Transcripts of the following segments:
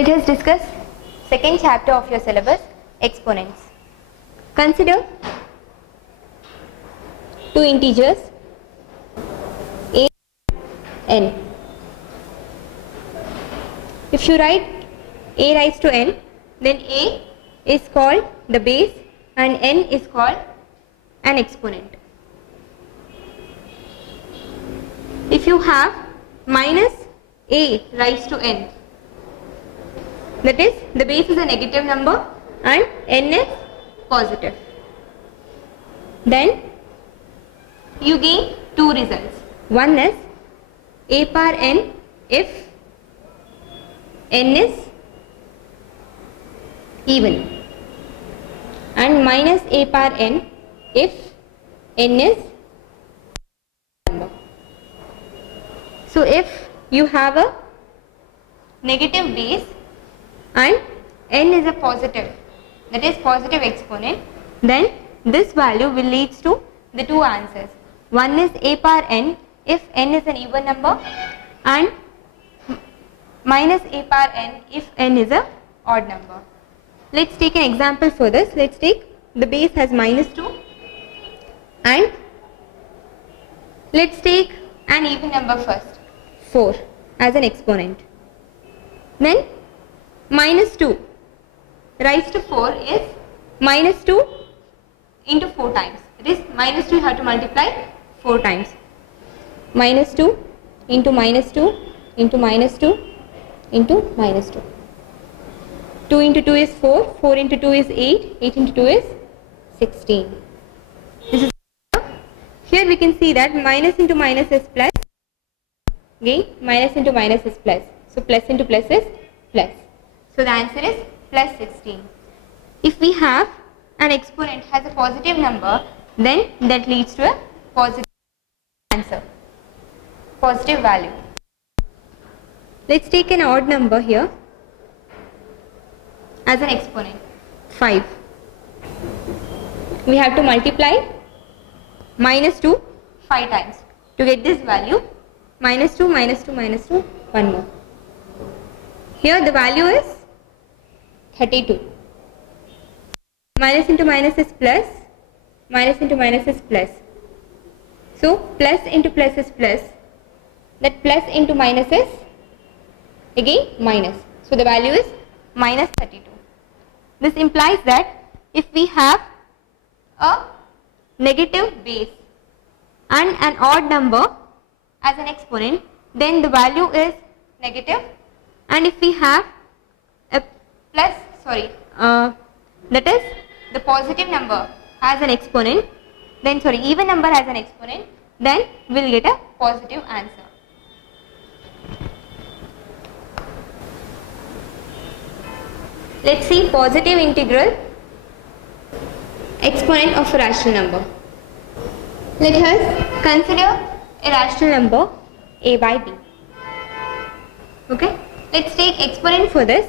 Let us discuss second chapter of your syllabus, exponents. Consider two integers a and n. If you write a raised to n, then a is called the base and n is called an exponent. If you have minus a raised to n, that is, the base is a negative number and n is positive, then you gain two results. One is a power n if n is even, and minus a power n if n is number. So if you have a negative base and n is a positive, that is positive exponent, then this value will lead to the two answers. One is a power n if n is an even number, and minus a power n if n is a odd number. Let's take an example for this. Let's take the base has minus 2 and let's take an even number first, 4 as an exponent. Then minus 2 raised to 4 is minus 2 into 4 times. It is minus 2 you have to multiply 4 times. Minus 2 into minus 2 into minus 2 into minus 2. 2 into 2 is 4, 4 into 2 is 8, 8 into 2 is 16. This is here we can see that minus into minus is plus. Again, minus into minus is plus. So plus into plus is plus. So the answer is plus 16. If we have an exponent has a positive number, then that leads to a positive answer, positive value. Let's take an odd number here as an exponent, 5. We have to multiply minus 2 5 times to get this value. Minus 2, minus 2, minus 2, one more. Here the value is 32. Minus into minus is plus, minus into minus is plus. So plus into plus is plus, that plus into minus is again minus. So the value is minus 32. This implies that if we have a negative base and an odd number as an exponent, then the value is negative, and if we have a plus, that is the positive number as an exponent, then even number as an exponent, then we'll get a positive answer. Let's see positive integral exponent of a rational number. Let us consider a rational number a by b. Okay, let's take exponent for this,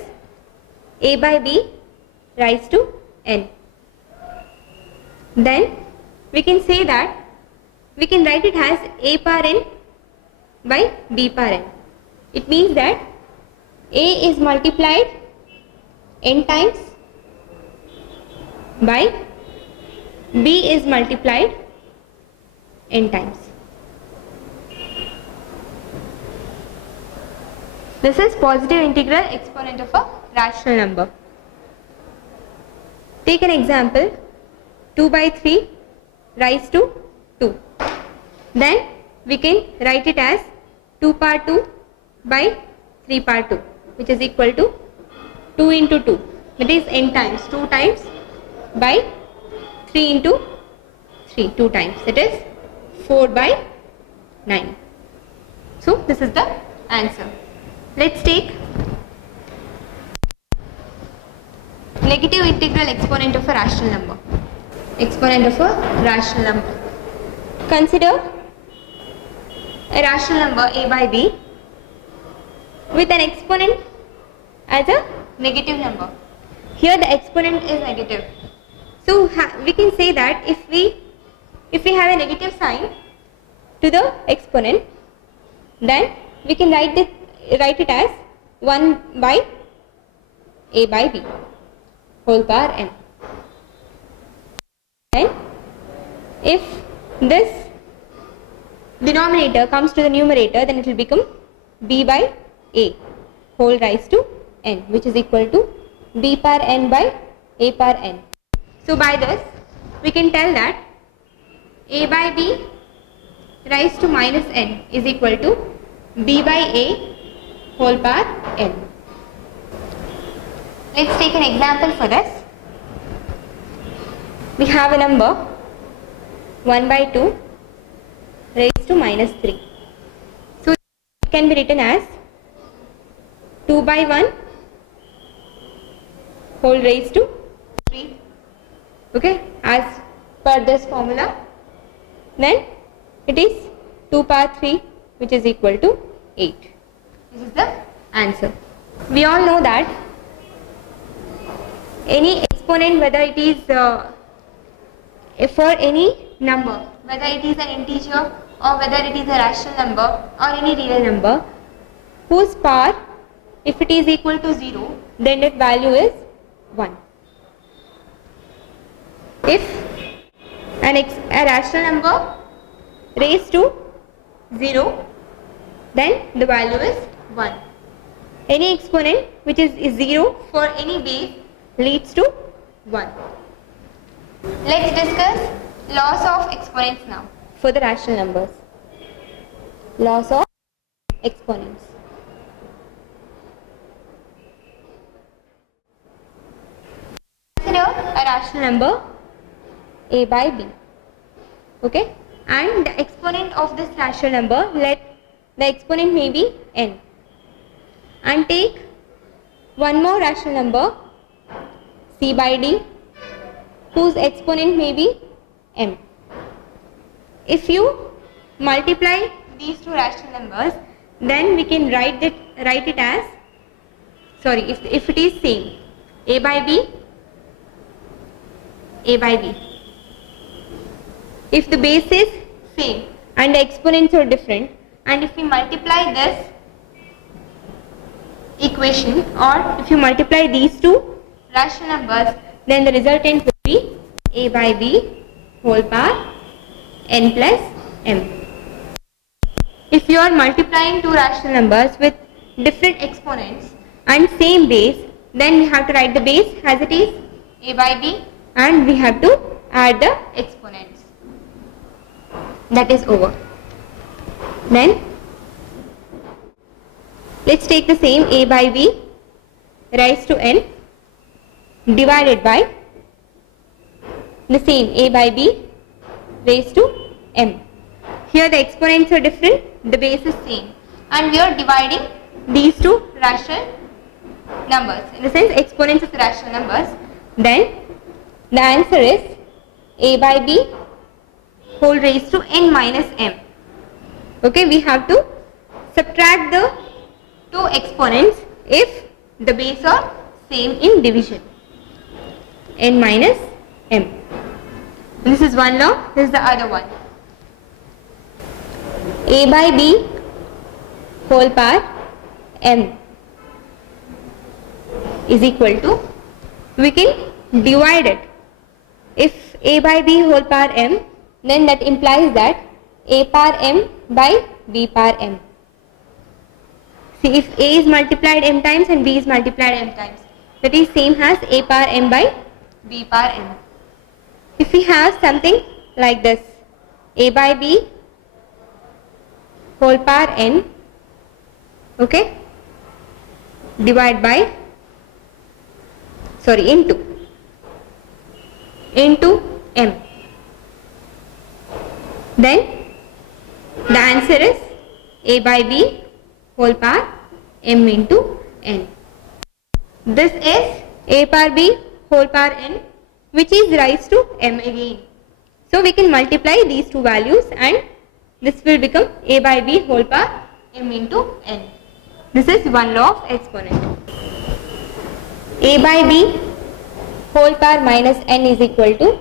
a by b raised to n. Then we can say that we can write it as a power n by b power n. It means that a is multiplied n times by b is multiplied n times. This is positive integral exponent of a rational number. Take an example, 2 by 3 raised to 2. Then we can write it as 2 power 2 by 3 power 2, which is equal to 2 into 2, that is n times, 2 times by 3 into 3, 2 times, that is 4 by 9. So this is the answer. Let's take negative integral exponent of a rational number. Exponent of a rational number. Consider a rational number a by b with an exponent as a negative number. Here the exponent is negative. So we can say that if we have a negative sign to the exponent, then we can write it as 1 by a by b whole power n. And if this denominator comes to the numerator, then it will become b by a whole raised to n, which is equal to b power n by a power n. So by this we can tell that a by b raised to minus n is equal to b by a whole power n. Let's take an example for this. We have a number 1 by 2 raised to minus 3. So it can be written as 2 by 1 whole raised to 3. Okay, as per this formula. Then it is 2 power 3, which is equal to 8. This is the answer. We all know that any exponent, whether it is for any number, whether it is an integer or whether it is a rational number or any real number, whose power, if it is equal to 0, then that value is 1. If a rational number raised to 0, then the value is 1. Any exponent which is 0 for any base leads to 1. Let's discuss laws of exponents now for the rational numbers. Laws of exponents. Consider a rational number a by b. Okay, and the exponent of this rational number, let the exponent may be n, and take one more rational number c by d whose exponent may be m. If you multiply these two rational numbers, then we can write it as, if it is same, a by b, a by b. If the base is same and the exponents are different, and if we multiply this equation, or if you multiply these two rational numbers, then the resultant will be a by b whole power n plus m. If you are multiplying two rational numbers with different exponents and same base, then we have to write the base as it is, a by b, and we have to add the exponents. That is over. Then let's take the same a by b raised to n divided by the same a by b raised to m. Here the exponents are different, the base is same, and we are dividing these two rational numbers, in the sense exponents of the rational numbers. Then the answer is a by b whole raised to n minus m. Okay, we have to subtract the two exponents if the base are same in division, n minus m. This is one law, this is the other one. A by b whole power m is equal to, we can divide it. If a by b whole power m, then that implies that a power m by b power m. See, if a is multiplied m times and b is multiplied m times, that is same as a power m by b power m. If we have something like this, a by b whole power n, okay, divide by, into m, then the answer is a by b whole power m into n. This is a power b whole power n, which is raised to m again. So we can multiply these two values and this will become a by b whole power m into n. This is one law of exponent. A by b whole power minus n is equal to,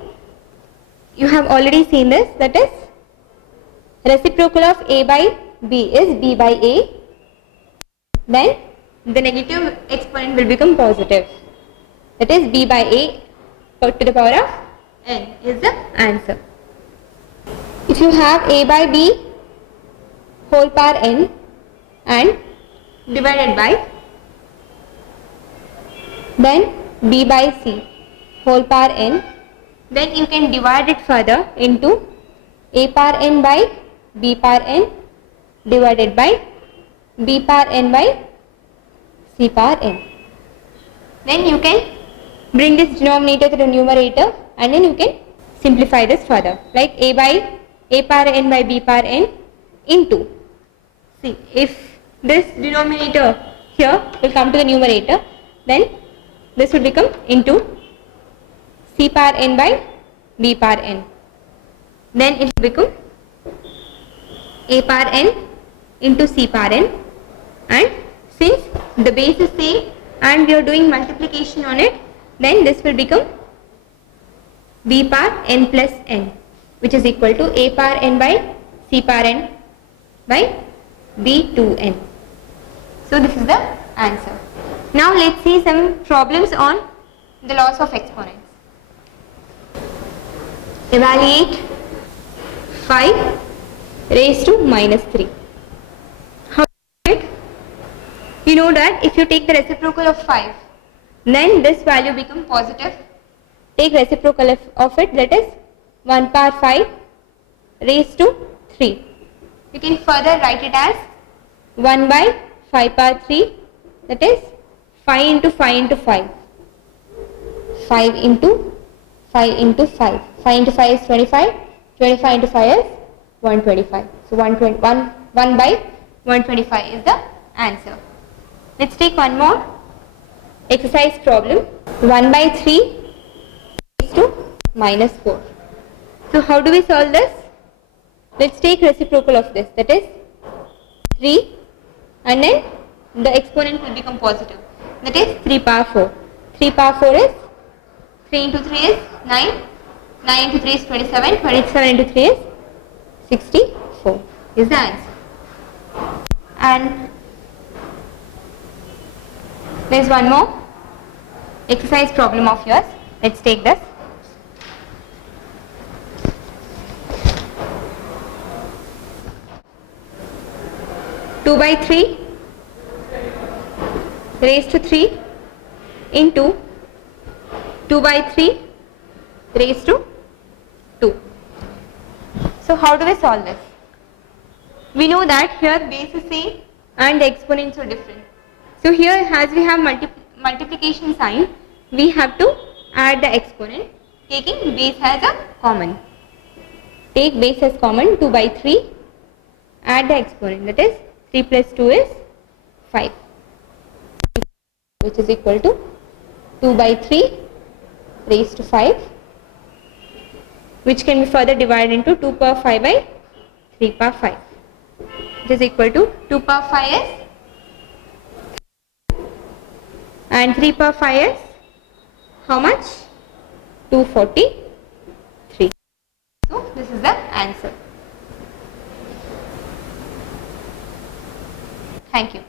you have already seen this, that is reciprocal of a by b is b by a, then the negative exponent will become positive. that is b by a put to the power of n is the answer. If you have a by b whole power n and divided by then b by c whole power n, then you can divide it further into a power n by b power n divided by b power n by c power n. Then you can bring this denominator to the numerator and then you can simplify this further, like a by a power n by b power n into, see, if this denominator here will come to the numerator, then this will become into c power n by b power n, then it will become a power n into c power n, and since the base is same and we are doing multiplication on it, then this will become b power n plus n, which is equal to a power n by c power n by b2n. So this is the answer. Now let's see some problems on the laws of exponents. Evaluate 5 raised to minus 3. How do you do it? You know that if you take the reciprocal of 5, then this value becomes positive. Take reciprocal of it, that is 1 power 5 raised to 3. You can further write it as 1 by 5 power 3, that is 5 into 5 into 5. 5 into 5 into 5. 5 into 5 is 25. 25 into 5 is 125. So 1 by 125 is the answer. Let's take one more exercise problem. 1 by 3 raised to minus 4. So how do we solve this? Let's take reciprocal of this, that is 3, and then the exponent will become positive, that is 3 power 4. 3 power 4 is 3 into 3 is 9, 9 into 3 is 27, 27 into 3 is 64 is the answer. And there is one more exercise problem of yours. Let's take this. Two by 3 raised to 3 into 2 by 3 raised to 2. So how do we solve this? We know that here base is same and the exponents are different. So here as we have multiplication sign, we have to add the exponent taking base as a common. Take base as common, 2 by 3, add the exponent, that is 3 plus 2 is 5, which is equal to 2 by 3 raised to 5, which can be further divided into 2 power 5 by 3 power 5, which is equal to 2 power 5 is, and 3 power 5 is how much? 243. So this is the answer. Thank you.